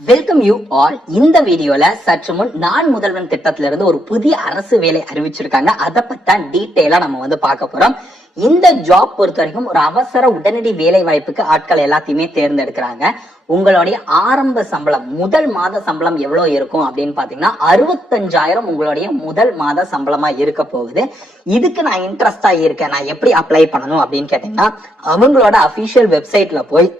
Welcome you all. இந்த வீடியோல சற்று முன் நான் முதல்வன் திட்டத்துல இருந்து ஒரு புதிய அரசு வேலை அறிவிச்சிருக்காங்க. அதை பத்தி டீட்டெயிலா நம்ம பார்க்க போறோம். இந்த ஜாப் பொறுத்த வரைக்கும் ஒரு அவசர உடனடி வேலை வாய்ப்புக்கு ஆட்கள் எல்லாத்தையுமே தேர்ந்தெடுக்கிறாங்க. உங்களுடைய ஆரம்ப சம்பளம், முதல் மாத சம்பளம் எவ்வளவு இருக்கும் அப்படின்னு பாத்தீங்கன்னா 65,000 உங்களுடைய முதல் மாத சம்பளமா இருக்க போகுது. இதுக்கு நான் இன்ட்ரெஸ்டா இருக்கேன், நான் எப்படி அப்ளை பண்ணணும் அப்படின்னு கேட்டீங்கன்னா அவங்களோட அபிஷியல் வெப்சைட்ல போய்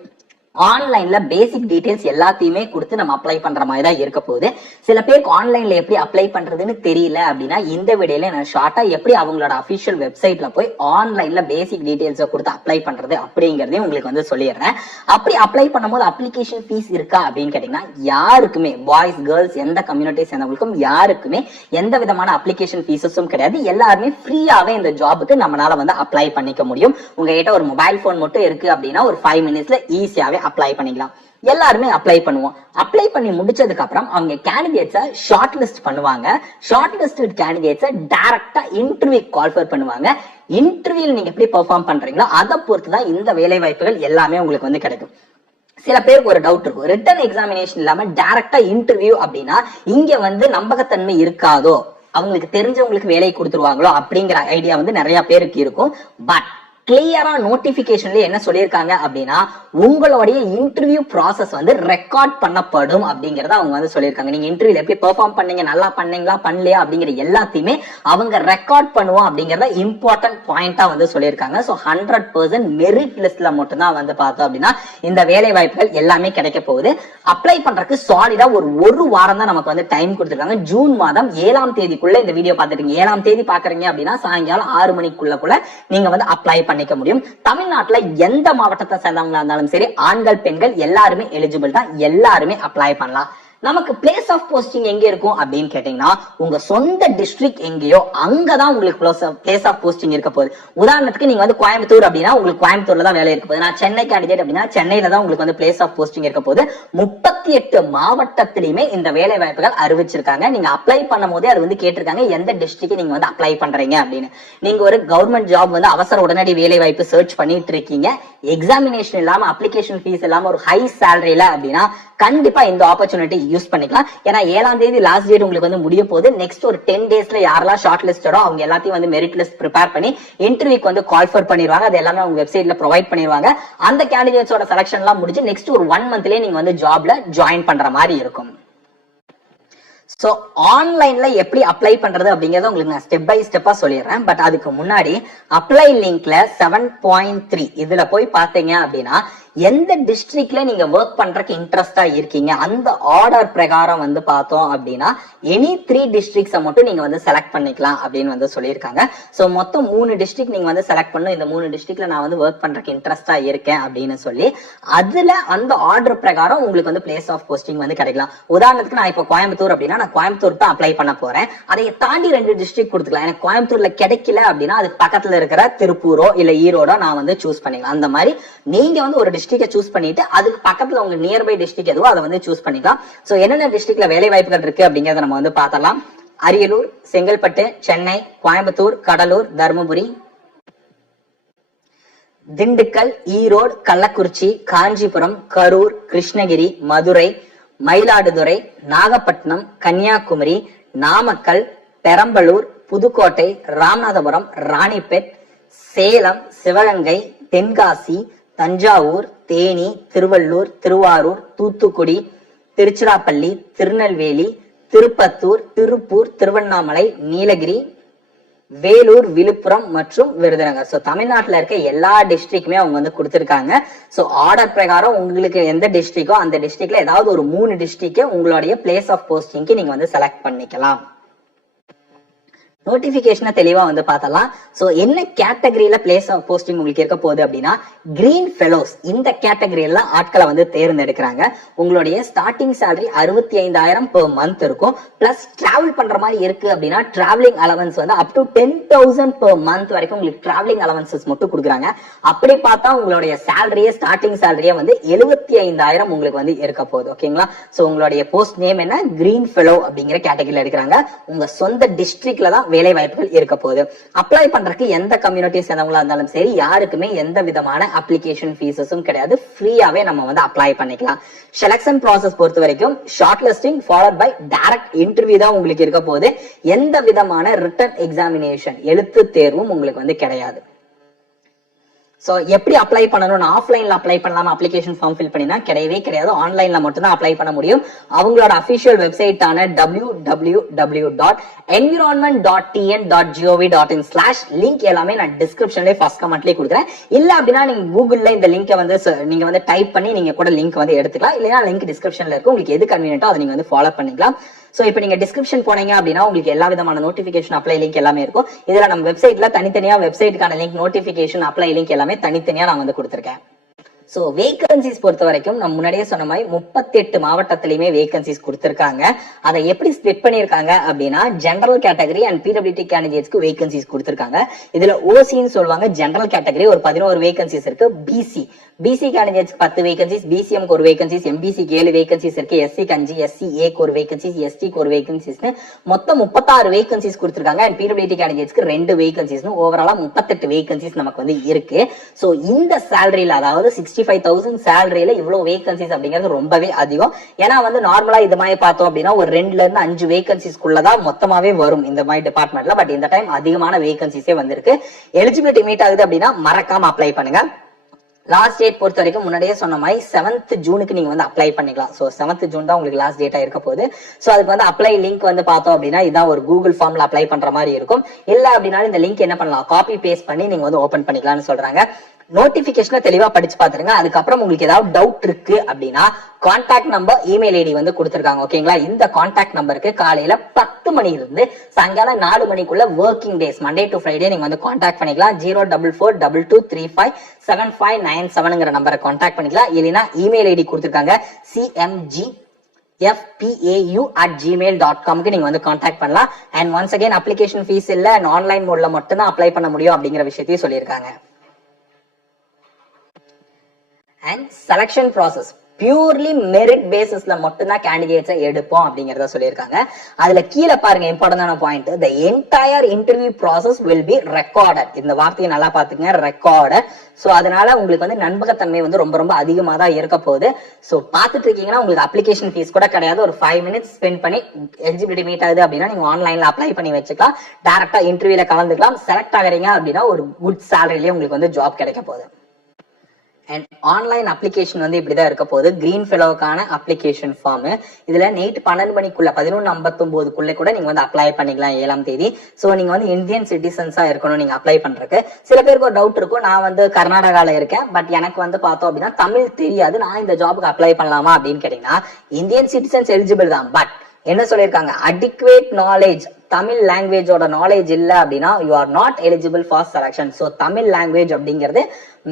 ஆன்லைன்ல பேசிக் டீடைல்ஸ் எல்லாத்தையுமே கொடுத்து நம்ம அப்ளை பண்ற மாதிரி தான் இருக்க போகுது. சில பேருக்கு ஆன்லைன்ல எப்படி அப்ளை பண்றதுன்னு தெரியல அப்படின்னா இந்த வீடியோல நான் ஷார்ட்டா எப்படி அவங்களோட அபிஷியல் வெப்சைட்ல போய் ஆன்லைன்ல பேசிக் டீடைல்ஸ் கொடுத்து அப்ளை பண்றது அப்படிங்கறதையும் உங்களுக்கு சொல்லிடுறேன். அப்படி அப்ளை பண்ணும்போது அப்ளிகேஷன் ஃபீஸ் இருக்கா அப்படின்னு கேட்டீங்கன்னா யாருக்குமே, பாய்ஸ் கேர்ள்ஸ் எந்த கம்யூனிட்டி சேர்ந்தவங்களுக்கும் யாருக்குமே எந்த விதமான அப்ளிகேஷன் ஃபீஸஸும் கிடையாது. எல்லாருமே ஃப்ரீயாவே இந்த ஜாபுக்கு நம்மளால அப்ளை பண்ணிக்க முடியும். உங்ககிட்ட ஒரு மொபைல் போன் மட்டும் இருக்கு அப்படின்னா ஒரு 5 மினிட்ஸ்ல ஈஸியாவே அப்ளை பண்ணிக்கலாம். எல்லாருமே அப்ளை பண்ணுவோம். அப்ளை பண்ணி முடிச்சதுக்கு அப்புறம் அவங்க கேண்டிடேட்ஸை ஷார்ட் லிஸ்ட் பண்ணுவாங்க. ஷார்ட் லிஸ்டட் கேண்டிடேட்ஸை டைரக்டா இன்டர்வியூ கால்ஃபர் பண்ணுவாங்க. இன்டர்வியூல நீங்க எப்படி பெர்ஃபார்ம் பண்றீங்களோ அதை பொறுத்து தான் இந்த வேலை வாய்ப்புகள் எல்லாமே உங்களுக்கு கிடைக்கும். சில பேருக்கு ஒரு டவுட் இருக்கும், ரிட்டன் எக்ஸாமினேஷன் இல்லாம டைரக்டா இன்டர்வியூ அப்படின்னா இங்க நம்பகத்தன்மை இருக்காதோ, அவங்களுக்கு தெரிஞ்சவங்களுக்கு வேலை கொடுத்துருவாங்களோ அப்படிங்கிற ஐடியா நிறைய பேருக்கு இருக்கும். பட் கிளியரா நோட்டிபிகேஷன்ல என்ன சொல்லியிருக்காங்க அப்படின்னா உங்களுடைய இன்டர்வியூ ப்ராசஸ் ரெக்கார்ட் பண்ணப்படும் அப்படிங்கறத அவங்க சொல்லியிருக்காங்க. நீங்க இன்டர்வியூல எப்படி பெர்ஃபார்ம் பண்ணீங்க, நல்லா பண்ணீங்களா பண்ணலையா அப்படிங்கிற எல்லாத்தையுமே அவங்க ரெக்கார்ட் பண்ணுவோம் அப்படிங்கறத இம்பார்ட்டன்ட் பாயிண்டா சொல்லியிருக்காங்க. சோ 100% மெரிட் லிஸ்ட்ல மட்டும் தான் பார்த்தோம் அப்படின்னா இந்த வேலை வாய்ப்புகள் எல்லாமே கிடைக்க போகுது. அப்ளை பண்றதுக்கு சாலிடா ஒரு வாரம் தான் நமக்கு டைம் கொடுத்துருக்காங்க. ஜூன் மாதம் 7ஆம் தேதிக்குள்ள இந்த வீடியோ பார்த்துட்டீங்க. 7ஆம் தேதி பாக்குறீங்க அப்படின்னா சாயங்காலம் 6 மணிக்குள்ள நீங்க அப்ளை பண்ணிக்க முடியும். தமிழ்நாட்டுல எந்த மாவட்டத்தை சேர்ந்தவங்களா இருந்தாலும் சரி, ஆண்கள் பெண்கள் எல்லாருமே எலிஜிபிள் தான், எல்லாருமே அப்ளை பண்ணலாம். நமக்கு பிளேஸ் ஆஃப் போஸ்டிங் எங்க இருக்கும் அப்படின்னு கேட்டீங்கன்னா உங்க சொந்த டிஸ்ட்ரிக்ட் எங்கேயோ அங்கதான் உங்களுக்கு பிளேஸ் ஆஃப் போஸ்டிங் இருக்க போகுது. உதாரணத்துக்கு நீங்க கோயம்புத்தூர் அப்படின்னா உங்களுக்கு கோயம்புத்தூர்ல தான் வேலை இருக்க போகுது. நான் சென்னை கேண்டிடேட் அப்படின்னா சென்னையில தான் உங்களுக்கு பிளேஸ் ஆஃப் போஸ்டிங் இருக்க போகுது. 38 மாவட்டத்திலுமே இந்த வேலை வாய்ப்புகள் அறிவிச்சிருக்காங்க. நீங்க அப்ளை பண்ணும் போதே அது கேட்டிருக்காங்க எந்த டிஸ்ட்ரிக்ட் நீங்க அப்ளை பண்றீங்க அப்படின்னு. நீங்க ஒரு கவர்மெண்ட் ஜாப் அவசர உடனடி வேலை வாய்ப்பு சர்ச் பண்ணிட்டு இருக்கீங்க, எக்ஸாமினேஷன் இல்லாம அப்ளிகேஷன் ஃபீஸ் இல்லாம ஒரு ஹை சேலரியில அப்படின்னா கண்டிப்பா இந்த ஆப்பர்ச்சுனிட்டி யூஸ் பண்ணிக்கலாம். ஏன்னா 7ஆம் தேதி லாஸ்ட் டேட் உங்களுக்கு முடிய போகுது. நெக்ஸ்ட் ஒரு 10 டேஸ்ல யாரெல்லாம் ஷார்ட் லிஸ்டடோ அவங்க எல்லாத்தையும் மெரிட் லிஸ்ட் ப்ரிப்பேர் பண்ணி இன்டர்வியூக்கு கால்ஃபர் பண்ணிடுவாங்க. அது எல்லாமே அவங்க வெப்சைட்ல ப்ரொவைட் பண்ணிடுவாங்க. அந்த கேண்டிடேட்ஸோட செலக்ஷன் எல்லாம் முடிஞ்சு நெக்ஸ்ட் ஒரு 1 மந்த்லயே நீங்க ஜாப்ல ஜாயின் பண்ற மாதிரி இருக்கும். சோ ஆன்லைன்ல எப்படி அப்ளை பண்றது அப்படிங்கறத உங்களுக்கு நான் ஸ்டெப் பை ஸ்டெப்பா சொல்லிடுறேன். பட் அதுக்கு முன்னாடி அப்ளை லிங்க்ல 7.3 இதுல போய் பாத்தீங்க அப்படின்னா எந்த டிஸ்ட்ரிக்ட்ல நீங்க ஒர்க் பண்றதுக்கு இன்ட்ரெஸ்டா இருக்கீங்க அந்த ஆர்டர் பிரகாரம் பார்த்தோம் அப்படின்னா எனி 3 டிஸ்ட்ரிக்ட்ஸை மட்டும் நீங்க செலக்ட் பண்ணிக்கலாம் அப்படின்னு சொல்லியிருக்காங்க. சோ மொத்தம் 3 டிஸ்ட்ரிக்ட் நீங்க செலக்ட் பண்ணும். இந்த 3 டிஸ்ட்ரிக்ட்ல நான் ஒர்க் பண்றதுக்கு இன்ட்ரெஸ்டா இருக்கேன் அப்படின்னு சொல்லி அதுல அந்த ஆர்டர் பிரகாரம் உங்களுக்கு பிளேஸ் ஆஃப் போஸ்டிங் கிடைக்கலாம். உதாரணத்துக்கு நான் இப்ப கோயம்புத்தூர் அப்படின்னா நான் கோயம்புத்தூர் தான் அப்ளை பண்ண போறேன். அதை தாண்டி 2 டிஸ்ட்ரிக்ட் கொடுத்துக்கலாம். எனக்கு கோயம்புத்தூர்ல கிடைக்கல அப்படின்னா அது பக்கத்துல இருக்கிற திருப்பூரோ இல்ல ஈரோடோ நான் சூஸ் பண்ணிக்கலாம். அந்த மாதிரி நீங்க ஒரு டிஸ்ட்ரிக்ட் சூஸ் பண்ணிட்டு அதுக்கு பக்கத்துல உங்க நியர்பை டிஸ்ட்ரிக்ட் எதுவோ அதை சூஸ் பண்ணிக்கலாம். சோ என்னென்ன டிஸ்ட்ரிக்ட்ல வேலை வாய்ப்புகள் இருக்கு அப்படிங்கறத நம்ம பார்த்தலாம். அரியலூர், செங்கல்பட்டு, சென்னை, கோயம்புத்தூர், கடலூர், தர்மபுரி, திண்டுக்கல், ஈரோடு, கள்ளக்குறிச்சி, காஞ்சிபுரம், கரூர், கிருஷ்ணகிரி, மதுரை, மயிலாடுதுறை, நாகப்பட்டினம், கன்னியாகுமரி, நாமக்கல், பெரம்பலூர், புதுக்கோட்டை, ராமநாதபுரம், ராணிப்பேட், சேலம், சிவகங்கை, தென்காசி, தஞ்சாவூர், தேனி, திருவள்ளூர், திருவாரூர், தூத்துக்குடி, திருச்சிராப்பள்ளி, திருநெல்வேலி, திருப்பத்தூர், திருப்பூர், திருவண்ணாமலை, நீலகிரி, வேலூர், விழுப்புரம் மற்றும் விருதுநகர். சோ தமிழ்நாட்டுல இருக்க எல்லா டிஸ்ட்ரிக்ட்டுமே அவங்க கொடுத்திருக்காங்க. சோ ஆர்டர் பிரகாரம் உங்களுக்கு எந்த டிஸ்ட்ரிக்டோ அந்த டிஸ்ட்ரிக்ட்ல ஏதாவது ஒரு 3 டிஸ்ட்ரிக்ட் உங்களுடைய பிளேஸ் ஆஃப் போஸ்டிங்க்கு நீங்க செலக்ட் பண்ணிக்கலாம். நோட்டிபிகேஷனை தெளிவா பார்த்தலாம். சோ என்ன கேட்டகரியில பிளேஸ் ஆஃப் போஸ்டிங் உங்களுக்கு இருக்க போகுது அப்படின்னா கிரீன் ஃபெலோஸ் இந்த கேட்டகரியில ஆட்களை தேர்ந்தெடுக்கிறாங்க. உங்களுடைய ஸ்டார்டிங் சேலரி 65,000 பெர் மந்த் இருக்கும். பிளஸ் டிராவல் பண்ற மாதிரி இருக்கு அப்படின்னா travelling allowance up to 10,000 per month வரைக்கும் உங்களுக்கு டிராவலிங் அலவன்சஸ் மட்டும் கொடுக்குறாங்க. அப்படி பார்த்தா உங்களுடைய சேலரியே ஸ்டார்டிங் சேலரியே 75,000 உங்களுக்கு இருக்க போகுது. ஓகேங்களா? சோ உங்களுடைய போஸ்ட் நேம் என்ன, கிரீன் ஃபெலோ அப்படிங்கிற கேட்டகரியில எடுக்கிறாங்க. உங்க சொந்த டிஸ்ட்ரிக்ட்ல தான் வேலை வாய்ப்புகள் இருக்க போகுது. அப்ளை பண்றதுக்கு எந்த கம்யூனிட்டி சேர்ந்தவங்களா இருந்தாலும் சரி, யாருக்குமே எந்த விதமான அப்ளிகேஷன் ஃபீஸஸும் கிடையாது. ஃப்ரீயாவே நம்ம வந்து அப்ளை பண்ணிக்கலாம். செலக்ஷன் ப்ராசஸ் பொறுத்த வரைக்கும் shortlisting followed by direct interview தான் உங்களுக்கு இருக்க போகுது. எந்த விதமான ரிட்டன் எக்ஸாமினேஷன் எழுத்து தேர்வும் உங்களுக்கு வந்து கிடையாது. சோ எப்படி அப்ளை பண்ணணும்? ஆஃப்லைன்ல அப்ளை பண்ணலாமா? அப்ளிகேஷன் ஃபார்ம் ஃபில் பண்ணினா கிடையவே கிடையாது. ஆன்லைன்ல மட்டும் தான் அப்ளை பண்ண முடியும். அவங்களோட அபிஷியல் வெப்சைட்டான www.environment.tn.gov.in லிங்க் எல்லாமே நான் டிஸ்கிரிப்ஷன்ல ஃபர்ஸ்ட் கமெண்ட்லயே கொடுக்குறேன். இல்ல அப்படின்னா நீங்க கூகுள்ல இந்த லிங்கை வந்து நீங்க வந்து டைப் பண்ணி நீங்க கூட லிங்க் வந்து எடுத்துக்கலாம். இல்லைன்னா லிங்க் டிஸ்கிரிப்ஷன்ல இருக்கு. உங்களுக்கு எது கன்வீனியன்ட்டோ அதை நீங்க வந்து ஃபாலோ பண்ணிக்கலாம். சோ இப்போ நீங்க டிஸ்கிரிப்ஷன் போனீங்க அப்படின்னா உங்களுக்கு எல்லா விதமான நோட்டிபிகேஷன் அப்ளை லிங்க் எல்லாமே இருக்கும். இதுல நம்ம வெப்சைட்ல தனித்தனியா வெப்சைட்டுக்கான லிங்க், நோட்டிபிகேஷன், அப்ளை லிங்க் எல்லாமே தனித்தனியா நான் வந்து கொடுத்திருக்கேன். சோ வேகன்சிஸ் பொறுத்த வரைக்கும் நம்ம முன்னாடியே சொன்ன மாதிரி 38 மாவட்டத்திலயுமே வேகன்சிஸ் கொடுத்திருக்காங்க. அதை எப்படி ஸ்பிளிட் பண்ணிருக்காங்க அப்படின்னா ஜெனரல் கேட்டகரி அண்ட் பிடபிலிட்டி கேண்டிடேட்ஸ்க்கு வேகன்சிஸ் கொடுத்திருக்காங்க. இதுல ஓசின்னு சொல்லுவாங்க. ஜெனரல் கேட்டகரி ஒரு 11 வேகன்சிஸ் இருக்கு. பிசி கேண்டிடேட்ஸ் 10 வேகன்சிஸ், பிசிஎம்க்கு ஒரு வேகன்சிஸ், எம்பிசிக்கு 7 வேகன்சிஸ் இருக்கு, எஸ்சிக்கு 5, எஸ்சிஏக்கு ஒரு வேகன்சிஸ், எஸ்டிக்கு ஒரு வேகன்சிஸ், மொத்தம் 36 வேகன்சிஸ் கொடுத்திருக்காங்க. அண்ட் பிடபிலிட்டி கேண்டிடேட்ஸ்க்கு 2 வேகன்சிஸ், ஓவராலா 38 வேகன்சிஸ் நமக்கு வந்து இருக்கு. சோ இந்த சேலரியில, அதாவது 65,000 சேலரியில இவ்வளவு வேகன்சிஸ் அப்படிங்கிறது ரொம்பவே அதிகம். ஏன்னா வந்து நார்மலா இது மாதிரி பார்த்தோம் அப்படின்னா ஒரு 2ல இருந்து 5 வேகன்சிஸ்க்குள்ளதான் மொத்தமாவே வரும் இந்த மாதிரி டிபார்ட்மெண்ட்ல. பட் இந்த டைம் அதிகமான வேகன்சிஸே வந்திருக்கு. எலிஜிபிலிட்டி மீட் ஆகுது அப்படின்னா மறக்காம அப்ளை பண்ணுங்க. லாஸ்ட் டேட் பொறுத்த வரைக்கும் முன்னாடியே சொன்ன மாதிரி 7th ஜூனுக்கு நீங்க வந்து அப்ளை பண்ணிக்கலாம். சோ 7th ஜூன் தான் உங்களுக்கு லாஸ்ட் டேட்டா இருக்க போகுது. சோ அதுக்கு வந்து அப்ளை லிங்க் வந்து பார்த்தோம் அப்படின்னா இதான் ஒரு கூகுள் ஃபார்ம்ல அப்ளை பண்ற மாதிரி இருக்கும். இல்ல அப்படின்னாலும் இந்த லிங்க் என்ன பண்ணலாம், காப்பி பேஸ்ட் பண்ணி நீங்க வந்து ஓபன் பண்ணிக்கலாம்னு சொல்றாங்க. நோட்டிபிகேஷனை தெளிவா படிச்சு பாத்துருங்க. அதுக்கப்புறம் உங்களுக்கு ஏதாவது டவுட் இருக்கு அப்படின்னா கான்டாக்ட் நம்பர், இமெயில் ஐடி வந்து கொடுத்திருக்காங்க. ஓகேங்களா? இந்த கான்டாக்ட் நம்பருக்கு காலையில 10 மணில இருந்து சாயங்காலம் 4 மணிக்குள்ள working days Monday to Friday நீங்க வந்து கான்டாக்ட் பண்ணிக்கலாம். 04422357597 நம்பரை கான்டாக்ட் பண்ணிக்கலாம். இல்லைன்னா இமெயில் ஐடி கொடுத்திருக்காங்க cmgfpau@gmail.com நீங்க வந்து கான்டாக்ட் பண்ணலாம். And once again application fees இல்ல, ஆன்லைன் மோட்ல மட்டும் தான் அப்ளை பண்ண முடியும் அப்படிங்கிற விஷயத்தையும் சொல்லியிருக்காங்க. And selection process purely merit பேசிஸ்ல மட்டும்தான் கேண்டிடேட்ஸை எடுப்போம் அப்படிங்கறத சொல்லியிருக்காங்க. அதுல கீழே பாருங்க இம்பார்ட்டன்டான point, the entire interview process will be recorded. இந்த வார்த்தையை நல்லா பாத்துங்க, ரெக்கார்டட். சோ அதனால உங்களுக்கு வந்து நண்பகத்தன்மை வந்து ரொம்ப ரொம்ப அதிகமா தான் இருக்க போகுது. சோ பாத்துட்டு இருக்கீங்கன்னா உங்களுக்கு அப்ளிகேஷன் ஃபீஸ் கூட கிடையாது. ஒரு 5 minutes ஸ்பெண்ட் பண்ணி எலிஜிபிலிட்டி மீட் ஆகுது அப்படின்னா நீங்க ஆன்லைன்ல அப்ளை பண்ணி வச்சுக்கலாம். டைரக்டா இன்டர்வியூல கலந்துக்கலாம். செலக்ட் ஆகுறீங்க அப்படின்னா ஒரு குட் சேலரிலேயே உங்களுக்கு வந்து ஜாப் கிடைக்க போகுது. அண்ட் ஆன்லைன் அப்ளிகேஷன் வந்து இப்படிதான் இருக்க போகுது. கிரீன் ஃபெலோவுக்கான அப்ளிகேஷன் ஃபார்ம் இதுல நைட் 12 மணிக்குள்ள 11:59 கூட நீங்க வந்து அப்ளை பண்ணிக்கலாம் 7ஆம் தேதி. சோ நீங்க வந்து இந்தியன் சிட்டிசன்ஸா இருக்கணும் நீங்க அப்ளை பண்றதுக்கு. சில பேருக்கு ஒரு டவுட் இருக்கும், நான் வந்து கர்நாடகால இருக்கேன், பட் எனக்கு வந்து பார்த்தோம் அப்படின்னா தமிழ் தெரியாது, நான் இந்த ஜாபுக்கு அப்ளை பண்ணலாமா அப்படின்னு கேட்டீங்கன்னா இந்தியன் சிட்டிசன்ஸ் எலிஜிபிள் தான். பட் என்ன சொல்லிருக்காங்க, அடிக்குவேட் நாலேஜ், தமிழ் லாங்குவேஜோட நாலேஜ் இல்ல அப்படின்னா you are not eligible for selection. So Tamil language அப்படிங்கிறது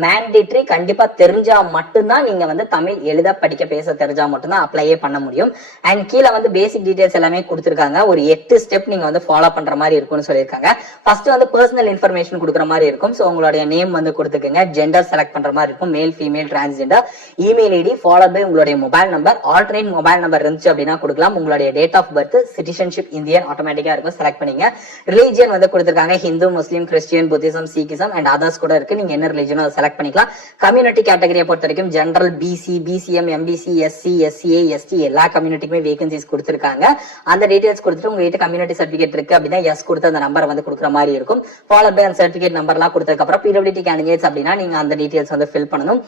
மேண்டேட்டரி, கண்டிப்பா தெரிஞ்சா மட்டும்தான் நீங்க வந்து தமிழ் எழுத படிக்க பேச தெரிஞ்சா மட்டும்தான் அப்ளையே பண்ண முடியும். அண்ட் கீழே வந்து பேசிக் டீடைல்ஸ் எல்லாமே கொடுத்திருக்காங்க. ஒரு 8 ஸ்டெப் நீங்க வந்து ஃபாலோ பண்ற மாதிரி இருக்கும்னு சொல்லியிருக்காங்க. ஃபர்ஸ்ட் வந்து பர்சனல் இன்ஃபர்மேஷன் கொடுக்குற மாதிரி இருக்கும். சோ உங்களுடைய நேம் வந்து கொடுத்துக்கங்க, ஜெண்டர் செலக்ட் பண்ற மாதிரி இருக்கும், male female transgender, email ID follow by உங்களுடைய mobile number, alternate mobile number இருந்துச்சு அப்படின்னா கொடுக்கலாம். உங்களுடைய date of birth, citizenship Indian ஆட்டோமேட்டிக்கா இருக்கும், செலக்ட் பண்ணீங்க. ரிலீஜியன் வந்து கொடுத்திருக்காங்க, Hindu, Muslim, Christian, Buddhism, Sikhism and others கூட இருக்கு. நீங்க என்ன ரிலீஜனோ செலக்ட் பண்ணிக்கலாம். கம்யூனிட்டி கேட்டகரியை பொறுத்த வரைக்கும் general, BC, BCM, MBC, SC, SCA, ST எல்லா கம்யூனிட்டிக்குமே வேகன்சிஸ் கொடுத்திருக்காங்க. அந்த டீடைல்ஸ் கொடுத்துட்டு உங்ககிட்ட கம்யூனிட்டி சர்டிபிகேட் இருக்கு அப்படின்னா எஸ் கொடுத்து அந்த நம்பரை வந்து கொடுக்குற மாதிரி இருக்கும். ஃபாலோ பை அந்த சர்டிபிகேட் நம்பர் எல்லாம் கொடுத்ததுக்கு அப்புறம் பிடபிலிட்டி கேண்டிடேட்ஸ் அப்படின்னா நீங்க அந்த டீடைல்ஸ் வந்து ஃபில் பண்ணணும்.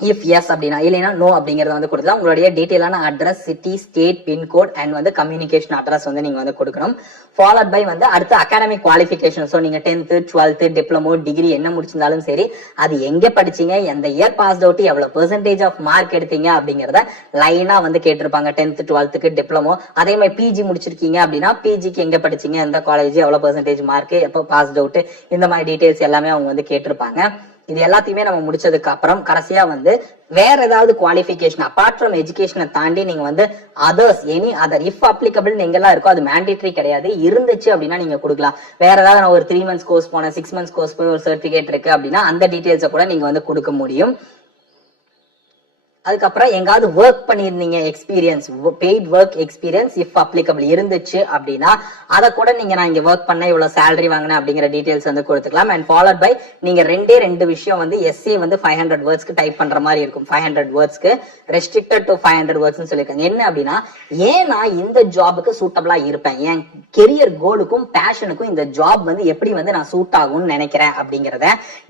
இஃப் எஸ் அப்படின்னா, இல்லைன்னா நோ அப்படிங்கறத வந்து கொடுத்தா உங்களுடைய டீடைலான address, city, state, pincode and வந்து கம்யூனிகேஷன் அட்ரஸ் வந்து நீங்க வந்து கொடுக்கணும். ஃபாலோட் பை வந்து அடுத்து அகாடமிக் குவாலிஃபிகேஷன். ஸோ நீங்க 10th, 12th, டிப்ளமோ, டிகிரி என்ன முடிச்சிருந்தாலும் சரி, அது எங்க படிச்சீங்க, எந்த இயர் பாஸ் அவுட், எவ்வளவு பெர்சன்டேஜ் ஆஃப் மார்க் எடுத்தீங்க அப்படிங்கறத லைனா வந்து கேட்டிருப்பாங்க. 10th, 12th டிப்ளமோ, அதே மாதிரி பிஜி முடிச்சிருக்கீங்க அப்படின்னா பிஜிக்கு எங்க படிச்சீங்க, எந்த காலேஜ், எவ்வளவு பெர்சன்டேஜ் மார்க், எப்போ பாஸ் அவுட், இந்த மாதிரி டீடைல்ஸ் எல்லாமே அவங்க வந்து கேட்டிருப்பாங்க. இது எல்லாத்தையுமே நம்ம முடிச்சதுக்கு அப்புறம் கடைசியா வந்து வேற ஏதாவது குவாலிஃபிகேஷன் அபார்ட் ஃப்ரம் எஜுகேஷனை தாண்டி நீங்க வந்து others, any other, if applicable எங்கெல்லாம் இருக்கோ அது மேண்டேட்டரி கிடையாது, இருந்துச்சு அப்படின்னா நீங்க கொடுக்கலாம். வேற ஏதாவது நான் ஒரு 3 months கோர்ஸ் போனேன், 6 months கோர்ஸ் போய் ஒரு சர்டிபிகேட் இருக்கு அப்படின்னா அந்த டீடைல்ஸை கூட நீங்க வந்து கொடுக்க முடியும். அதுக்கப்புறம் எங்காவது ஒர்க் பண்ணிருந்தீங்க experience, paid work experience if applicable இருந்துச்சு அப்படின்னா அதை கூட நீங்க நான் இங்க ஒர்க் பண்ண இவ்வளவு சேலரி வாங்கினேன் அப்படிங்கிற டீடைல்ஸ் வந்து கொடுத்துக்கலாம். அண்ட் ஃபாலோட் பை நீங்க ரெண்டு விஷயம் வந்து எஸ்ஏ வந்து 500 வேர்ட்ஸ்க்கு டைப் பண்ற மாதிரி இருக்கும். 500 வேர்ட்ஸ்க்கு ரெஸ்ட்ரிக்டட் டு 500 வேர்ட்ஸ் சொல்லியிருக்காங்க. என்ன அப்படின்னா ஏன் நான் இந்த ஜாபுக்கு சூட்டபிளா இருப்பேன், என் கெரியர் கோலுக்கும் பேஷனுக்கும் இந்த ஜாப் வந்து எப்படி வந்து நான் சூட் ஆகும்னு நினைக்கிறேன் அப்படிங்கறத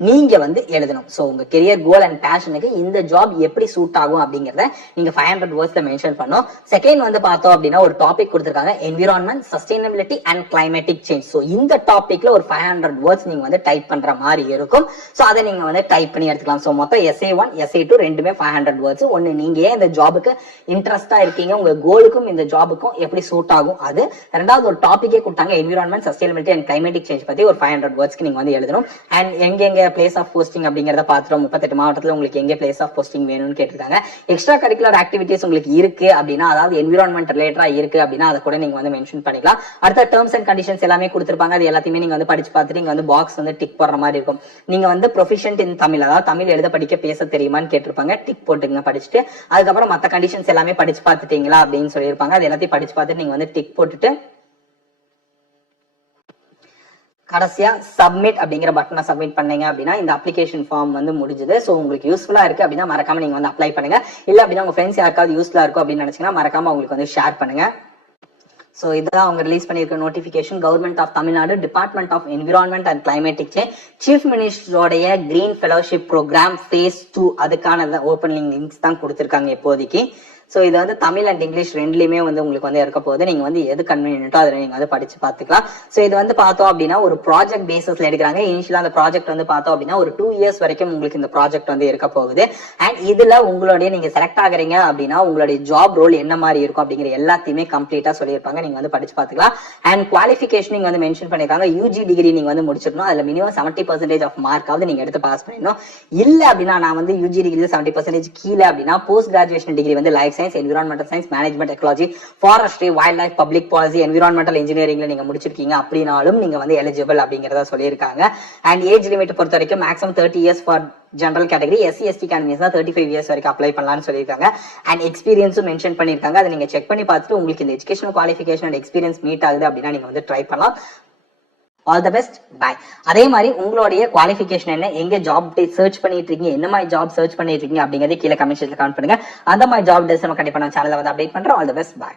நீங்க வந்து எழுதணும். சோ உங்க கெரியர் கோல் அண்ட் பேஷனுக்கு இந்த ஜாப் எப்படி சூட் ஆகும் அப்படிங்கறத நீங்க 500 வேர்ட்ஸ்ல மென்ஷன் பண்ணோம். செகண்ட் வந்து பார்த்தோம் அப்படின்னா ஒரு டாபிக் கொடுத்திருக்காங்க, environment, sustainability and climatic change. So இந்த டாபிக்ல ஒரு 500 வேர்ட்ஸ் நீங்க வந்து டைப் பண்ற மாதிரி இருக்கும். சோ அதை நீங்க வந்து டைப் பண்ணி எடுத்துக்கலாம். சோ மொத்தம் SA1 SA2 ரெண்டுமே 500 வேர்ட்ஸ். ஒன்னு நீங்க ஏன் இந்த ஜாபுக்கு இன்ட்ரெஸ்டா இருக்கீங்க, உங்க கோலுக்கும் இந்த ஜாபுக்கும் எப்படி சூட் ஆகும் அது. ரெண்டாவது ஒரு டாபிக்கே கொடுத்தாங்க, environment, sustainability and climatic change பத்தி ஒரு 500 வேர்ட்ஸ்க்கு நீங்க வந்து எழுதணும். அண்ட் எங்க பிளேஸ் ஆஃப் போஸ்டிங் அப்படிங்கறத பாத்துறோம். 38 மாவட்டத்துல உங்களுக்கு எங்க பிளேஸ் ஆஃப் போஸ்டிங் வேணும்னு கேட்டிருக்காங்க. எக்ஸ்ட்ரா கரிக்குலர் ஆக்டிவிட்டிஸ் உங்களுக்கு இருக்கு அப்படின்னா, அதாவது என்விரான்மெண்ட் ரிலேட்டடா இருக்கு அப்படின்னா அதை கூட நீங்க வந்து மென்ஷன் பண்ணிக்கலாம். அடுத்த டேர்ம்ஸ் அண்ட் கண்டிஷன்ஸ் எல்லாமே கொடுத்திருப்பாங்க. அது எல்லாத்தையுமே நீங்க வந்து படிச்சு பார்த்துட்டு நீங்க வந்து பாக்ஸ் வந்து டிக் போடுற மாதிரி இருக்கும். நீங்க வந்து ப்ரொஃபிஷியன்ட் இன் தமிழ், அதாவது தமிழ் எழுத படிக்க பேச தெரியுமான்னு கேட்டிருப்பாங்க. டிக் போட்டுங்க படிச்சுட்டு. அதுக்கப்புறம் மத்த கண்டிஷன்ஸ் எல்லாமே படிச்சு பார்த்துட்டீங்களா அப்படின்னு சொல்லியிருப்பாங்க. அது எல்லாத்தையும் படிச்சு பார்த்துட்டு நீங்க வந்து டிக் போட்டுட்டு கடைசியா சப்மிட் அப்படிங்கிற பட்டனை சப்மிட் பண்ணீங்க அப்படின்னா இந்த அப்ளிகேஷன் ஃபார்ம் வந்து முடிஞ்சது. சோ உங்களுக்கு யூஸ்ஃபுல்லா இருக்கு அப்படின்னா மறக்காம நீங்க வந்து அப்ளை பண்ணுங்க. இல்ல அப்படின்னா உங்க ஃப்ரெண்ட்ஸ் யாருக்காவது யூஸ்ஃபுல்லா இருக்கும் அப்படின்னு நினைச்சீங்கன்னா மறக்காம உங்களுக்கு வந்து ஷேர் பண்ணுங்க. சோ இதுதான் அவங்க ரிலீஸ் பண்ணிருக்க notification. Government of Tamil Nadu, department of environment and climatic change, chief மினிஸ்டரோடைய கிரீன் ஃபெலோஷிப் ப்ரோக்ராம் ஃபேஸ் 2 அதுக்கான ஓப்பனிங் லிங்க்ஸ் தான் கொடுத்திருக்காங்க இப்போதைக்கு. சோ இது வந்து தமிழ் அண்ட் இங்கிலீஷ் ரெண்டுலயுமே வந்து உங்களுக்கு வந்து இருக்க போகுது. நீங்க வந்து எது கன்வீனியன்ட்டோ அதை நீங்க வந்து படிச்சு பாத்துக்கலாம். சோ இது வந்து பார்த்தோம் அப்படின்னா ஒரு ப்ராஜெக்ட் பேசிஸ்ல எடுக்கிறாங்க. இனிஷியலா அந்த ப்ராஜெக்ட் வந்து பார்த்தோம் அப்படின்னா ஒரு 2 இயர்ஸ் வரைக்கும் உங்களுக்கு இந்த ப்ராஜெக்ட் வந்து இருக்க போகுது. அண்ட் இதுல உங்களுடைய நீங்க செலக்ட் ஆகுறீங்க அப்படின்னா உங்களுடைய ஜாப் ரோல் என்ன மாதிரி இருக்கும் அப்படிங்கிற எல்லாத்தையுமே கம்ப்ளீட்டா சொல்லியிருப்பாங்க. நீங்க வந்து படிச்சு பாத்துக்கலாம். அண்ட் குவாலிஃபிகேஷன் நீங்க வந்து மென்ஷன் பண்ணிருக்காங்க. யூஜி டிகிரி நீங்க வந்து முடிச்சிடணும். அதுல மினிமம் 70% ஆஃப் மார்க்காவது நீங்க எடுத்து பாஸ் பண்ணிடணும். இல்ல அப்படின்னா நான் வந்து யூஜி டிகிரி 70% கீழே அப்படின்னா போஸ்ட் கிராஜுவேஷன் டிகிரி வந்து life science, environmental science, management, ecology, forestry, wild life, public policy, environmental இன்ஜினியரிங்ல நீங்க முடிச்சிருக்கீங்க அப்படின்னாலும் நீங்க வந்து எலிஜிபிள் அப்படிங்கறத சொல்லியிருக்காங்க. அண்ட் ஏஜ் லிமிட் பொறுத்த வரைக்கும் maximum 30 years for general category, SC ST candidates தான் 35 இயர்ஸ் வரைக்கும் அப்ளை பண்ணலாம்னு சொல்லியிருக்காங்க. அண்ட் எக்ஸ்பீரியன்ஸும் மென்ஷன் பண்ணிருக்காங்க. அதை நீங்க செக் பண்ணி பார்த்துட்டு உங்களுக்கு இந்த educational qualification and experience meet ஆகுது அப்படின்னா நீங்க வந்து ட்ரை பண்ணலாம். All the best, bye. அதே மாதிரி உங்களுடைய குவாலிஃபிகேஷன் என்ன, எங்க ஜாப் சர்ச் பண்ணிட்டு இருக்கீங்க, என்ன மாதிரி ஜாப் சர்ச் பண்ணிட்டு இருக்கீங்க அப்படிங்கறத கீழே கமெண்ட் செக்ஷன்ல கமெண்ட் பண்ணுங்க. அந்த மாதிரி ஜாப் டேஸ் நம்ம கண்டிப்பா நம்ம சேனல்ல வந்து அப்டேட் பண்றோம். All the best, by.